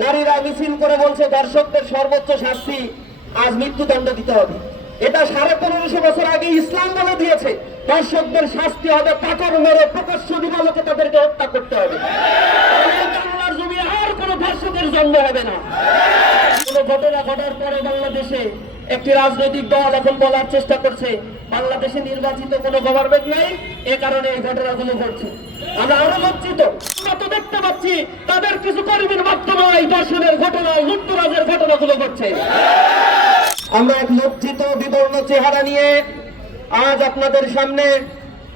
নারীরা মিছিল করে বলছে দর্শকদের সর্বোচ্চ শাস্তি আজ মৃত্যুদণ্ড দিতে হবে। এটা 1550 বছর আগে ইসলাম বলে দিয়েছে দর্শকদের শাস্তি হবে পাথর মেরে প্রকাশ্য দিবালোকে তাদেরকে হত্যা করতে হবে। বাংলার জমি আর কোনো দর্শকের জন্ম হবে না। কোন ঘটনা ঘটার পরে বাংলাদেশে একটি রাজনৈতিক দল এখন বলার চেষ্টা করছে বাংলাদেশে নির্বাচিত কোনো গভর্নমেন্ট নাই, এ কারণে এই ঘটনাগুলো ঘটছে। আমরা আরো লজ্জিত, আমরা তো দেখতে পাচ্ছি তাদের কিছু কর্মীর মাধ্যমে এই ধর্ষণের ঘটনা, লুটতরাজের ঘটনাগুলো ঘটছে। আমরা এক লজ্জিত বিবর্ণ চেহারা নিয়ে আজ আপনাদের সামনে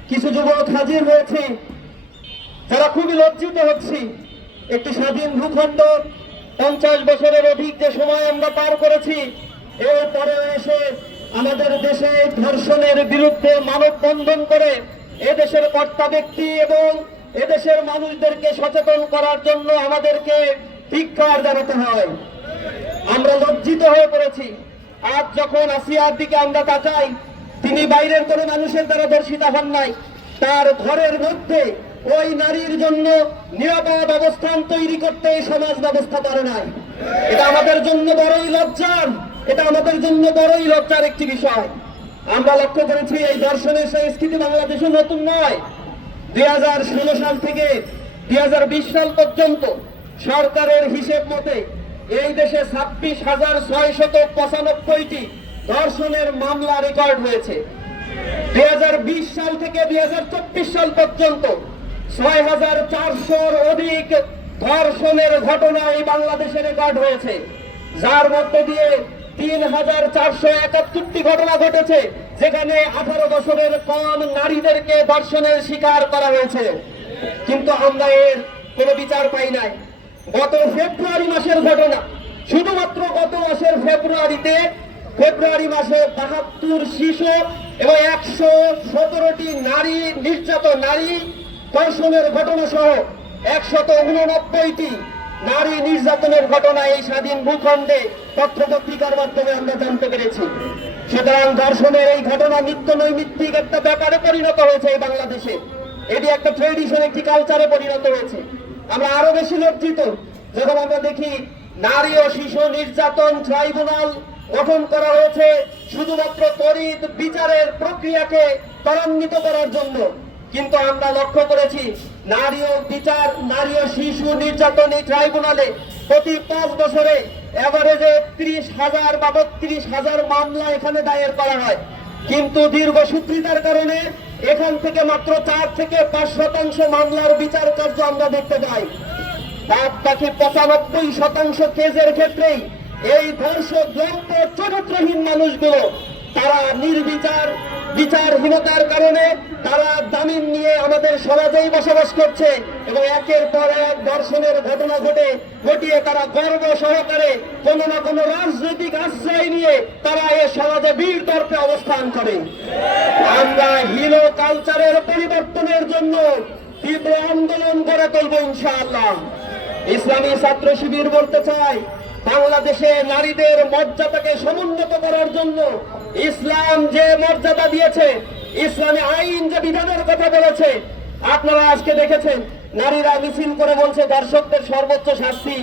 কিছু যুবক হাজির হয়েছি যারা খুবই লজ্জিত হচ্ছি। একটি স্বাধীন ভূখণ্ড 50 বছরের অধিক যে সময় আমরা পার করেছি, এরপরে এসে আমাদের দেশে ধর্ষণের বিরুদ্ধে মানববন্ধন করে এদেশের কর্তা ব্যক্তি এবং এদেশের মানুষদেরকে সচেতন করার জন্য আমাদেরকে ধিক্কার জানাতে হয়। আমরা লজ্জিত হয়ে পড়েছি। আজ যখন আসিয়ার দিকে আমরা তাকাই, তিনি বাইরের কোনো মানুষের দ্বারা ধর্ষিতা হন নাই, তার ঘরের মধ্যে ওই নারীর জন্য নিরাপদ অবস্থান তৈরি করতে সমাজ ব্যবস্থা করে নাই। এটা আমাদের জন্য বড়ই লজ্জার, এটা আমাদের জন্য বড়ই লজ্জার একটি বিষয়। আমরা লক্ষ্য করেছি এই ধর্ষণের সংস্কৃতি বাংলাদেশে নতুন নয়। 2016 সাল থেকে 2020 সাল পর্যন্ত সরকারের হিসেব মতে এই দেশে 26,695টি ধর্ষণের মামলা রেকর্ড হয়েছে। 2020 সাল থেকে 2024 সাল পর্যন্ত 6,400-র অধিক ধর্ষণের ঘটনা এই বাংলাদেশে রেকর্ড হয়েছে, যার মধ্যে দিয়ে 3,471টি ঘটনা ঘটেছে যেখানে 18 বছরের কম নারীদেরকে ধর্ষণের শিকার করা হয়েছে। কিন্তু আমরা এর কোনো বিচার পাই নাই। গত ফেব্রুয়ারি মাসের ঘটনা, শুধুমাত্র গত মাসের ফেব্রুয়ারি মাসে 72 শিশু এবং 117টি নারী নির্যাতন, নারী ধর্ষণের ঘটনা সহ 189টি নারী নির্যাতনের ঘটনা এই স্বাধীন ভূখণ্ডে পত্রপত্রিকার মাধ্যমে আমরা জানতে পেরেছি। সুতরাং ধর্ষণের এই ঘটনা নিত্য নৈমিত্তিক একটা ব্যাপারে পরিণত হয়েছে এই বাংলাদেশে। এটি একটা ট্রেডিশন, একটি কালচারে পরিণত হয়েছে। আমরা আরো বেশি লজ্জিত যখন আমরা দেখি নারী ও শিশু নির্যাতন ট্রাইব্যুনাল গঠন করা হয়েছে শুধুমাত্র তড়িৎ বিচারের প্রক্রিয়াকে ত্বরান্বিত করার জন্য। কিন্তু আমরা লক্ষ্য করেছি নারী ও শিশু নির্যাতন এই ট্রাইব্যুনালে প্রতি 5 বছরে এভারেজে 30,000 বা 32,000 মামলা এখানে দায়ের করা হয়। কিন্তু দীর্ঘসূত্রিতার কারণে এখান থেকে মাত্র 4 থেকে 5% মামলার বিচার কার্য আমরা দেখতে পাই। বাকি 95% কেসের ক্ষেত্রেই এই ধ্বংসগ্রস্ত চরিত্রহীন মানুষগুলো তারা বিচারহীনতার কারণে তারা জামিন নিয়ে আমাদের সমাজেই বসবাস করছে এবং একের পর এক ধর্ষণের ঘটনা ঘটিয়ে তারা গর্ব সহকারে কোনো না কোনো রাজনৈতিক আশ্রয় নিয়ে তারা এ সমাজে বীর তর্পে অবস্থান করে। আমরা হিলো কালচারের পরিবর্তনের জন্য তীব্র আন্দোলন গড়ে তুলব ইনশাআল্লাহ। ইসলামী ছাত্র শিবির বলতে চাই, বাংলাদেশে নারীদের মর্যাদাকে সমুন্নত করার জন্য ইসলাম যে মর্যাদা দিয়েছে, ইসলামী আইন যে বিধানের কথা বলেছে, আপনারা আজকে দেখেছেন নারীরা মিছিল করে বলছে দর্শকদের সর্বোচ্চ শাস্তি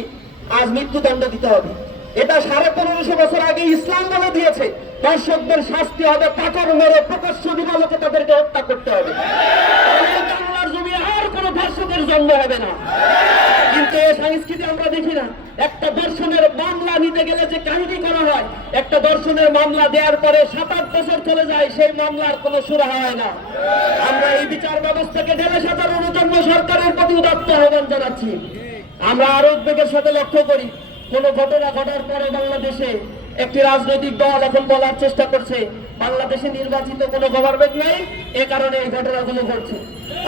আজ মৃত্যুদণ্ড দিতে হবে। এটা 1550 বছর আগে ইসলাম বলে দিয়েছে দর্শকদের শাস্তি হবে পাথর মেরে প্রকাশ্য দিবালোকে তাদেরকে হত্যা করতে হবে। বাংলার জমি আর কোনো দর্শকের জন্ম হবে না। কিন্তু এই সংস্কৃতি আমরা দেখি না। একটা দর্শনের মামলা নিতে গেলে যে কাহিনী করা হয়, একটা দর্শনের মামলা দেওয়ার পরে 7-8 বছর চলে যায়, সেই মামলার কোনো সুরাহা হয় না। আমরা এই বিচার ব্যবস্থাকে ঢেলে সাজানোর জন্য সরকারের প্রতি উদাত্ত আহ্বান জানাচ্ছি। আমরা আরো উদ্বেগের সাথে লক্ষ্য করি, কোন ঘটনা ঘটার পরে বাংলাদেশে একটি রাজনৈতিক দল এখন বলার চেষ্টা করছে বাংলাদেশে নির্বাচিত কোনো গভর্নমেন্ট নাই, এ কারণে এই ঘটনাগুলো ঘটছে।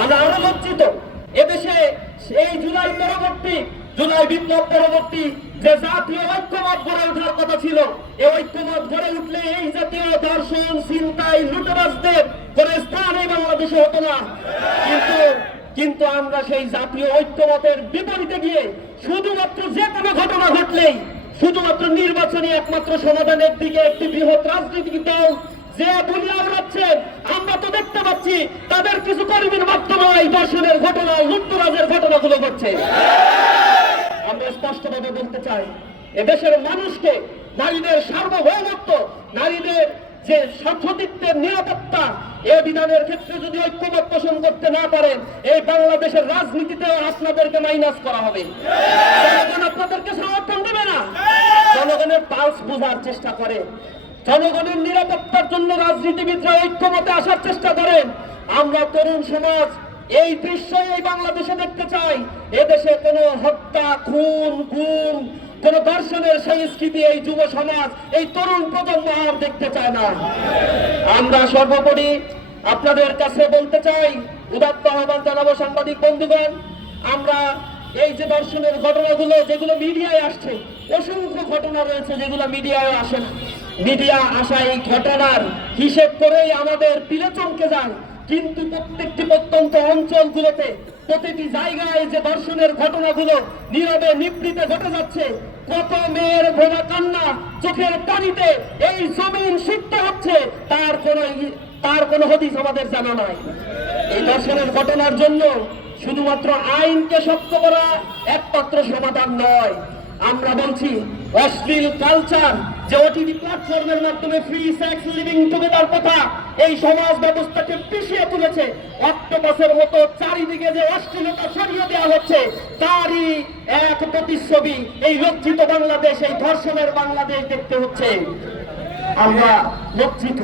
আমরা আরো লজ্জিত, এদেশে এই জুলাই বিপ্লব পরবর্তী যে জাতীয় ঐক্যমত গড়ে ওঠার কথা ছিল, এই ঐক্যমত গড়ে উঠলে এই জাতীয় ধর্ষণ, ছিনতাই, লুটতরাজদের কোনো স্থান এই বাংলাদেশে হতো না। কিন্তু আমরা সেই জাতীয় ঐক্যমতের বিপরীতে গিয়ে শুধুমাত্র যে কোনো ঘটনা ঘটলেই শুধুমাত্র নির্বাচনী একমাত্র সমাধানের দিকে একটি বৃহৎ রাজনৈতিক দল যে বুনিয়া উড়াচ্ছেন, আমরা তো দেখতে পাচ্ছি তাদের কিছু কর্মীর মাধ্যমে এই ধর্ষণের ঘটনা, লুটতরাজের ঘটনাগুলো ঘটছে। আমরা স্পষ্টভাবে বলতে চাই, এদেশের মানুষকে নারীদের সার্বভৌমত্ব, নারীদের যে সতীত্বের নিরাপত্তা, এ বিধানের ক্ষেত্রে যদি ঐক্যমত পোষণ করতে না পারেন, এই বাংলাদেশের রাজনীতিতেও আপনাদেরকে মাইনাস করা হবে। জনগণ আপনাদেরকে সমর্থন দেবে না। জনগণের পালস বোঝার চেষ্টা করে, জনগণের নিরাপত্তার জন্য রাজনীতিবিদরা ঐক্যমতে আসার চেষ্টা করেন। আমরা তরুণ সমাজ এই দৃশ্য এই বাংলাদেশে দেখতে চাই। এদেশে কোনো হত্যা, খুন, গুম, কোন দর্শনের সংস্কৃতি এই যুব সমাজ, এই তরুণ প্রজন্ম আর দেখতে চায় না। আমরা সর্বোপরি আপনাদের কাছে বলতে চাই, উদাত্ত আহ্বান জানাবো সাংবাদিক বন্ধুগণ, আমরা এই যে দর্শনের ঘটনাগুলো যেগুলো মিডিয়ায় আসছে, অসংখ্য ঘটনা রয়েছে যেগুলো মিডিয়ায় আসে না। মিডিয়া আসা এই ঘটনার হিসেব করেই আমাদের পিলে চমকে যায়, কিন্তু প্রত্যেকটি প্রত্যন্ত অঞ্চলগুলোতে প্রতিটি জায়গায় যে দর্শনের ঘটনাগুলো নীরবে নিবৃতে ঘটে যাচ্ছে, কত মেয়ের ভোলা কান্না, চোখের পানিতে এই জমিন সিক্ত হচ্ছে, তার কোন হদিস আমাদের জানা নাই। এই দর্শনের ঘটনার জন্য শুধুমাত্র আইনকে শক্ত করা একমাত্র সমাধান নয়। আমরা বলছি অশ্লীল কালচার যে ওটিটি প্ল্যাটফর্মের মাধ্যমে ফ্রি সেক্স লিভিং টুগেদার কথা এই সমাজ ব্যবস্থাকে পিছিয়ে তুলেছে। অক্টোপাসের মতো চারিদিকে যে অশ্লীলতা ছড়িয়ে দেওয়া হচ্ছে, তারই এক প্রতিচ্ছবি এই লজ্জিত বাংলাদেশ, এই ধর্ষণের বাংলাদেশ দেখতে হচ্ছে। আমরা লজ্জিত।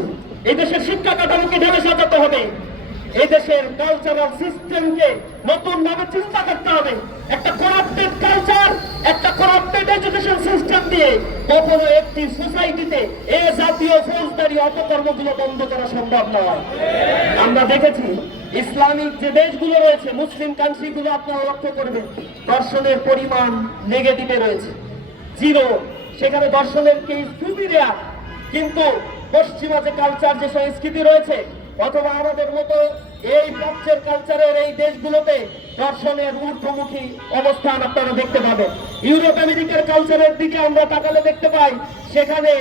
এই দেশের শিক্ষা কাঠামোকে ঢেলে সাজাতে হবে, এই দেশের কালচারাল সিস্টেমকে নতুন ভাবে চিন্তা করতে হবে। একটা করাপ্টেড কালচার, একটা করাপ্টেড এডুকেশন সিস্টেম দিয়ে কখনো একটি সোসাইটিতে এ জাতীয় ফৌজদারি অপকর্মগুলো বন্ধ করা সম্ভব নয়। আমরা দেখেছি ইসলামিক যে দেশগুলো রয়েছে, মুসলিম কান্ট্রিগুলো আপনারা লক্ষ্য করবেন, দর্শনের পরিমাণ নেগেটিভে রয়েছে, জিরো। সেখানে দর্শনের কেস খুবই রেয়ার। কিন্তু পশ্চিমা যে কালচার, যে সংস্কৃতি রয়েছে, অথবা আমাদের মতো এই প্রাচ্যের কালচারের এই দেশগুলোতে দর্শনের ঊর্ধ্বমুখী অবস্থান আপনারা দেখতে পাবেন। ইউরোপ আমেরিকার কালচারের দিকে আমরা তাকালে দেখতে পাই, সেখানে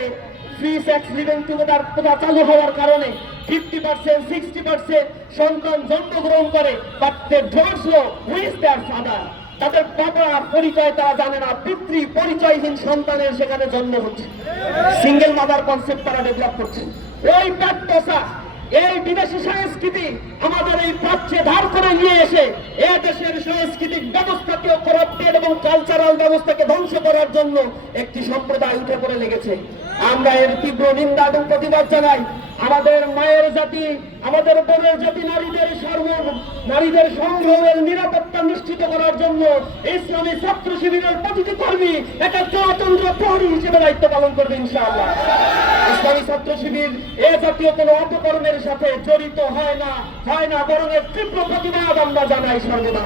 ফ্রি সেক্স লিভিং টুগেদার প্রথা চালু হওয়ার কারণে 50%, 60% সন্তান জন্মগ্রহণ করে, but they don't know who is their father. তাদের বাবার পরিচয় তারা জানে না, পিতৃ পরিচয়হীন সন্তানের সেখানে জন্ম হচ্ছে। সিঙ্গেল মাদার কনসেপ্ট তারা ডেভেলপ করছে। ওই প্যাট্টোসা, এই বিদেশি সংস্কৃতি আমাদের এই প্রাচ্যে ধার করে নিয়ে এসে এ দেশের সাংস্কৃতিক ব্যবস্থাকে করাপ্টেড এবং কালচারাল ব্যবস্থাকে ধ্বংস করার জন্য একটি সম্প্রদায় উঠে পড়ে লেগেছে। আমরা এর তীব্র নিন্দা এবং প্রতিবাদ জানাই। আমাদের মায়ের জাতি, আমাদের বোনের জাতি, নারীদের সংগ্রহের নিরাপত্তা নিশ্চিত করার জন্য ইসলামী ছাত্র শিবিরের প্রতিটি কর্মী একটা গণতন্ত্র প্রহরী হিসেবে দায়িত্ব পালন করবে ইনশাআল্লাহ। ইসলামী ছাত্র শিবির এ জাতীয় কোনো অপকর্মের সাথে জড়িত হয় না, বরং এর তীব্র প্রতিবাদ আমরা জানাই সর্বদা।